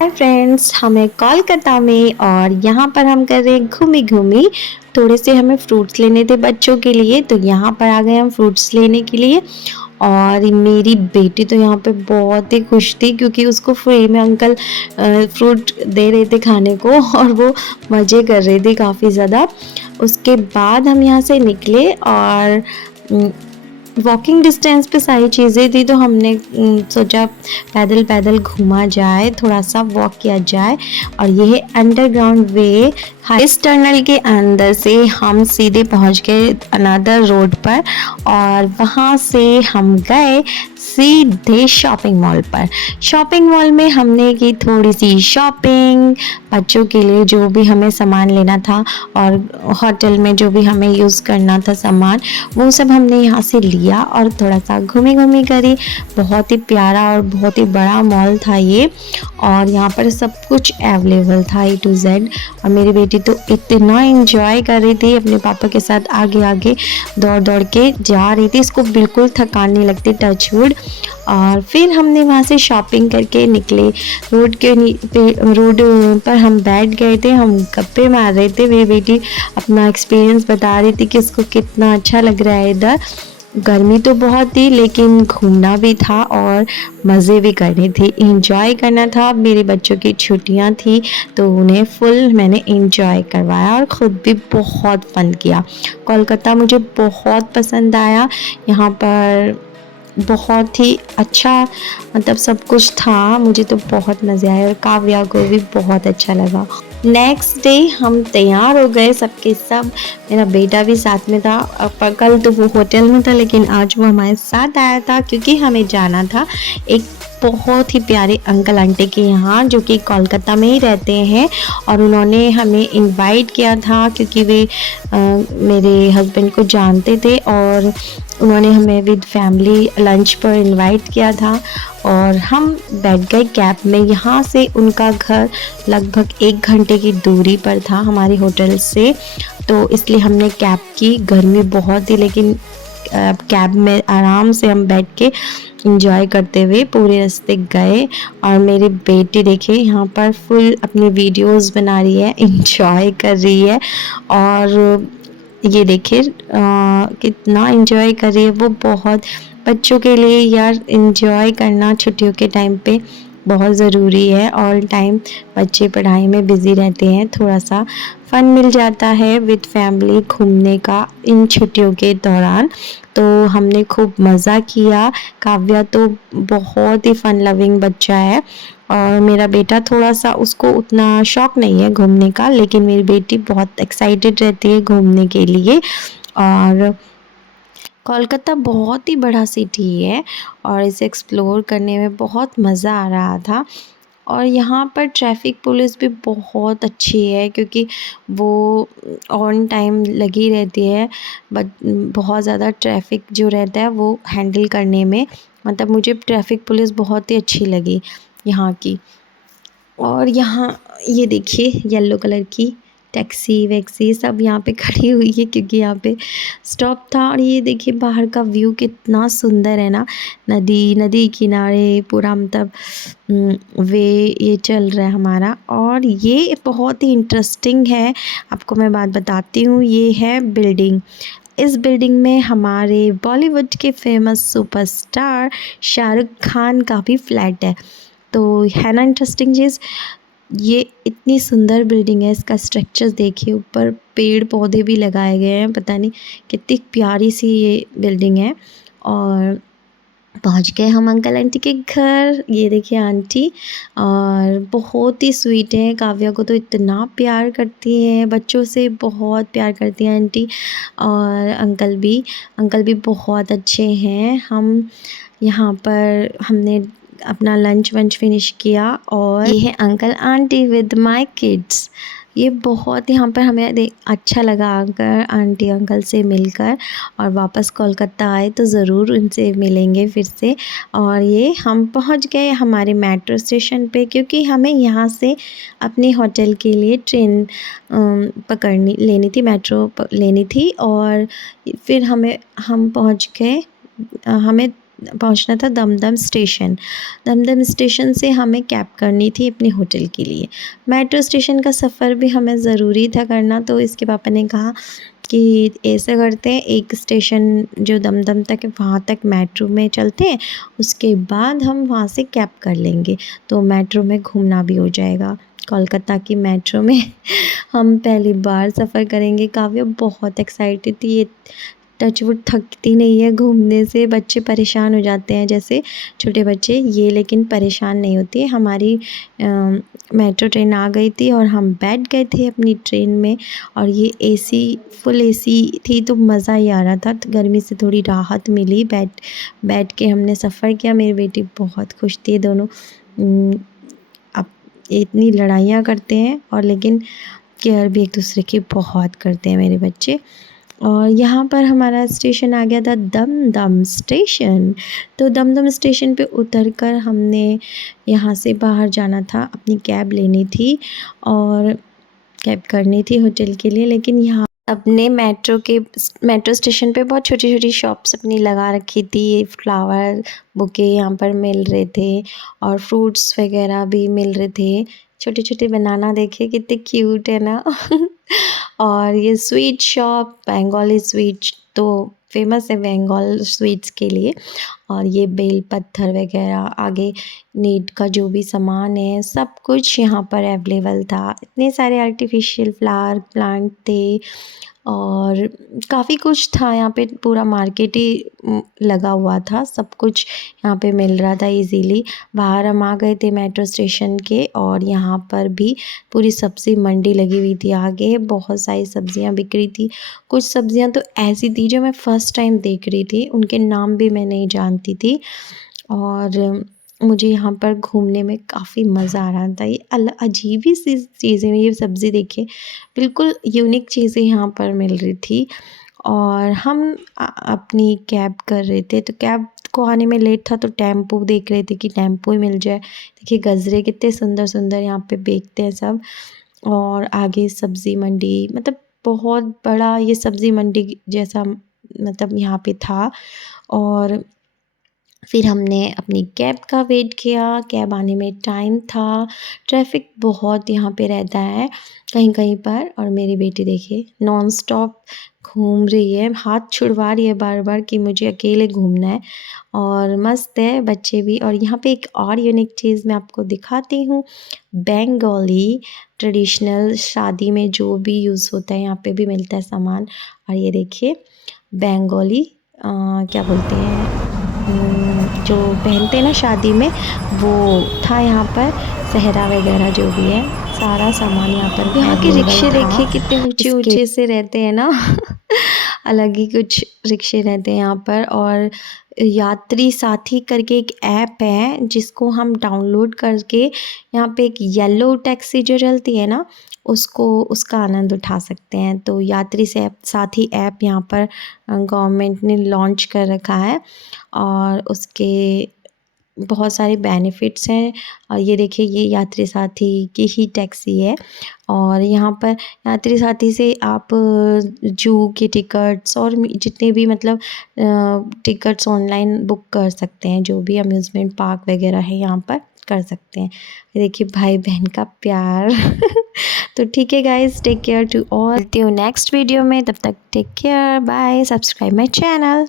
Hi friends, हमें कोलकाता में और यहाँ पर हम कर रहे हैं घूमी घूमी। थोड़े से हमें फ्रूट्स लेने थे बच्चों के लिए, तो यहाँ पर आ गए हम फ्रूट्स लेने के लिए। और मेरी बेटी तो यहाँ पे बहुत ही खुश थी क्योंकि उसको फ्री में अंकल फ्रूट दे रहे थे खाने को और वो मज़े कर रही थी काफ़ी ज़्यादा। उसके बाद हम यहाँ से निकले और वॉकिंग डिस्टेंस पे सारी चीज़ें थी, तो हमने सोचा पैदल पैदल घूमा जाए, थोड़ा सा वॉक किया जाए। और ये है अंडरग्राउंड वे। इस टनल के अंदर से हम सीधे पहुंच गए अनदर रोड पर और वहाँ से हम गए सीधे शॉपिंग मॉल पर। शॉपिंग मॉल में हमने की थोड़ी सी शॉपिंग, बच्चों के लिए जो भी हमें सामान लेना था और होटल में जो भी हमें यूज़ करना था सामान, वो सब हमने यहाँ से लिया और थोड़ा सा घूमी घूमी करी। बहुत ही प्यारा और बहुत ही बड़ा मॉल था ये, और यहाँ पर सब कुछ अवेलेबल था A to Z। और मेरी बेटी तो इतना एंजॉय कर रही थी, अपने पापा के साथ आगे आगे दौड़ दौड़ के जा रही थी, इसको बिल्कुल थकान नहीं लगती, टचवुड। और फिर हमने वहाँ से शॉपिंग करके निकले। रोड पर हम बैठ गए थे, हम गप्पे मार रहे थे। मेरी बेटी अपना एक्सपीरियंस बता रही थी कि इसको कितना अच्छा लग रहा है इधर। गर्मी तो बहुत थी लेकिन घूमना भी था और मज़े भी करने थे, इंजॉय करना था। मेरे बच्चों की छुट्टियां थी तो उन्हें फुल मैंने इंजॉय करवाया और ख़ुद भी बहुत फ़न किया। कोलकाता मुझे बहुत पसंद आया। यहाँ पर बहुत ही अच्छा, मतलब सब कुछ था, मुझे तो बहुत मज़े आए और काव्या को भी बहुत अच्छा लगा। नेक्स्ट डे हम तैयार हो गए सबके सब। मेरा बेटा भी साथ में था। पर कल तो वो होटल में था लेकिन आज वो हमारे साथ आया था क्योंकि हमें जाना था एक बहुत ही प्यारे अंकल आंटी के यहाँ जो कि कोलकाता में ही रहते हैं। और उन्होंने हमें इनवाइट किया था क्योंकि वे मेरे हस्बैंड को जानते थे और उन्होंने हमें विद फैमिली लंच पर इनवाइट किया था। और हम बैठ गए कैब में। यहाँ से उनका घर लगभग 1 घंटे की दूरी पर था हमारे होटल से, तो इसलिए हमने कैब की। गर्मी बहुत थी लेकिन कैब में आराम से हम बैठ के इंजॉय करते हुए पूरे रास्ते गए। और मेरी बेटी देखिए यहाँ पर फुल अपनी वीडियोस बना रही है, इंजॉय कर रही है। और ये देखिए कितना इंजॉय कर रही है वो। बहुत बच्चों के लिए यार इंजॉय करना छुट्टियों के टाइम पे बहुत ज़रूरी है। ऑल टाइम बच्चे पढ़ाई में बिज़ी रहते हैं, थोड़ा सा फ़न मिल जाता है विद फैमिली घूमने का इन छुट्टियों के दौरान। तो हमने खूब मज़ा किया। काव्या तो बहुत ही फ़न लविंग बच्चा है और मेरा बेटा थोड़ा सा, उसको उतना शौक नहीं है घूमने का, लेकिन मेरी बेटी बहुत एक्साइटेड रहती है घूमने के लिए। और कोलकाता बहुत ही बड़ा सिटी है और इसे एक्सप्लोर करने में बहुत मज़ा आ रहा था। और यहाँ पर ट्रैफिक पुलिस भी बहुत अच्छी है क्योंकि वो ऑन टाइम लगी रहती है। बट बहुत ज़्यादा ट्रैफिक जो रहता है वो हैंडल करने में, मतलब मुझे ट्रैफिक पुलिस बहुत ही अच्छी लगी यहाँ की। और यहाँ ये देखिए येलो कलर की टैक्सी वैक्सी सब यहाँ पे खड़ी हुई है क्योंकि यहाँ पे स्टॉप था। और ये देखिए बाहर का व्यू कितना सुंदर है ना, नदी नदी किनारे पूरा, मतलब वे ये चल रहा है हमारा। और ये बहुत ही इंटरेस्टिंग है, आपको मैं बात बताती हूँ। ये है बिल्डिंग। इस बिल्डिंग में हमारे बॉलीवुड के फेमस सुपरस्टार शाहरुख खान का भी फ्लैट है। तो है ना इंटरेस्टिंग चीज़। ये इतनी सुंदर बिल्डिंग है, इसका स्ट्रक्चर देखिए, ऊपर पेड़ पौधे भी लगाए गए हैं, पता नहीं कितनी प्यारी सी ये बिल्डिंग है। और पहुंच गए हम अंकल आंटी के घर। ये देखिए आंटी, और बहुत ही स्वीट है। काव्या को तो इतना प्यार करती हैं, बच्चों से बहुत प्यार करती हैं आंटी। और अंकल भी बहुत अच्छे हैं। हम यहाँ पर हमने अपना लंच वंच फिनिश किया और ये है uncle aunty with my kids. ये बहुत यहाँ पर हमें अच्छा लगा आकर आंटी अंकल से मिलकर। और वापस कोलकाता आए तो ज़रूर उनसे मिलेंगे फिर से। और ये हम पहुँच गए हमारे मेट्रो स्टेशन पे क्योंकि हमें यहाँ से अपने होटल के लिए ट्रेन लेनी थी, मेट्रो लेनी थी। और फिर हम पहुँच गए। हमें पहुंचना था दमदम स्टेशन। दमदम स्टेशन से हमें कैब करनी थी अपने होटल के लिए। मेट्रो स्टेशन का सफ़र भी हमें ज़रूरी था करना, तो इसके पापा ने कहा कि ऐसा करते हैं, एक स्टेशन जो दमदम तक है वहाँ तक मेट्रो में चलते हैं, उसके बाद हम वहाँ से कैब कर लेंगे, तो मेट्रो में घूमना भी हो जाएगा। कोलकाता की मेट्रो में हम पहली बार सफ़र करेंगे। काव्या बहुत एक्साइटेड थी। ये टचवुड थकती नहीं है घूमने से। बच्चे परेशान हो जाते हैं जैसे छोटे बच्चे, ये लेकिन परेशान नहीं होती। हमारी मेट्रो ट्रेन आ गई थी और हम बैठ गए थे अपनी ट्रेन में, और ये एसी फुल एसी थी तो मज़ा ही आ रहा था। तो गर्मी से थोड़ी राहत मिली। बैठ के हमने सफ़र किया। मेरी बेटी बहुत खुश थी। दोनों अब इतनी लड़ाइयाँ करते हैं और लेकिन केयर भी एक दूसरे की बहुत करते हैं मेरे बच्चे। और यहाँ पर हमारा स्टेशन आ गया था दमदम स्टेशन। तो दमदम स्टेशन पे उतरकर हमने यहाँ से बाहर जाना था, अपनी कैब लेनी थी और कैब करनी थी होटल के लिए। लेकिन यहाँ अपने मेट्रो स्टेशन पे बहुत छोटी छोटी शॉप्स अपनी लगा रखी थी। फ्लावर बुके यहाँ पर मिल रहे थे और फ्रूट्स वगैरह भी मिल रहे थे। छोटे छोटे बनाना देखिए कितने क्यूट है ना। और ये स्वीट शॉप, बंगाली स्वीट तो फेमस है बंगाल स्वीट्स के लिए। और ये बेल पत्थर वगैरह, आगे नीड का जो भी सामान है सब कुछ यहाँ पर अवेलेबल था। इतने सारे आर्टिफिशियल फ्लावर प्लांट थे और काफ़ी कुछ था यहाँ पे। पूरा मार्केट ही लगा हुआ था, सब कुछ यहाँ पे मिल रहा था इजीली। बाहर हम आ गए थे मेट्रो स्टेशन के, और यहाँ पर भी पूरी सब्ज़ी मंडी लगी हुई थी। आगे बहुत सारी सब्ज़ियाँ बिक रही थी। कुछ सब्ज़ियाँ तो ऐसी थी जो मैं फ़र्स्ट टाइम देख रही थी, उनके नाम भी मैं नहीं जानती थी। और मुझे यहाँ पर घूमने में काफ़ी मज़ा आ रहा था। ये अजीब ही सी चीज़ें, ये सब्ज़ी देखिए बिल्कुल यूनिक चीज़ें यहाँ पर मिल रही थी। और हम अपनी कैब कर रहे थे, तो कैब को आने में लेट था तो टेम्पो देख रहे थे कि टेम्पो ही मिल जाए। देखिए गजरे कितने सुंदर सुंदर यहाँ पे बेचते हैं सब। और आगे सब्ज़ी मंडी, मतलब बहुत बड़ा ये सब्ज़ी मंडी जैसा मतलब यहाँ पे था। और फिर हमने अपनी कैब का वेट किया। कैब आने में टाइम था। ट्रैफिक बहुत यहाँ पे रहता है कहीं कहीं पर। और मेरी बेटी देखिए नॉन स्टॉप घूम रही है, हाथ छुड़वा रही है बार बार कि मुझे अकेले घूमना है। और मस्त है बच्चे भी। और यहाँ पे एक और यूनिक चीज़ मैं आपको दिखाती हूँ। बंगाली ट्रेडिशनल शादी में जो भी यूज़ होता है यहाँ पे भी मिलता है सामान। और ये देखिए बंगाली क्या बोलते हैं, जो पहनते हैं ना शादी में, वो था यहाँ पर। सहरा वगैरह जो भी है सारा सामान यहाँ पर। यहाँ के रिक्शे देखिए कितने ऊंचे ऊंचे से रहते हैं ना। अलग ही कुछ रिक्शे रहते हैं यहाँ पर। और यात्री साथी करके एक ऐप है जिसको हम डाउनलोड करके यहाँ पे एक येलो टैक्सी जो चलती है ना, उसका आनंद उठा सकते हैं। तो यात्री से साथी ऐप यहाँ पर गवर्नमेंट ने लॉन्च कर रखा है और उसके बहुत सारे बेनिफिट्स हैं। और ये देखिए ये यात्री साथी की ही टैक्सी है। और यहाँ पर यात्री साथी से आप जू के टिकट्स और जितने भी मतलब टिकट्स ऑनलाइन बुक कर सकते हैं। जो भी अम्यूज़मेंट पार्क वगैरह है यहाँ पर कर सकते हैं। देखिए भाई बहन का प्यार। तो ठीक है guys, take care to all. Next video में, तब तक take care, bye, subscribe my channel.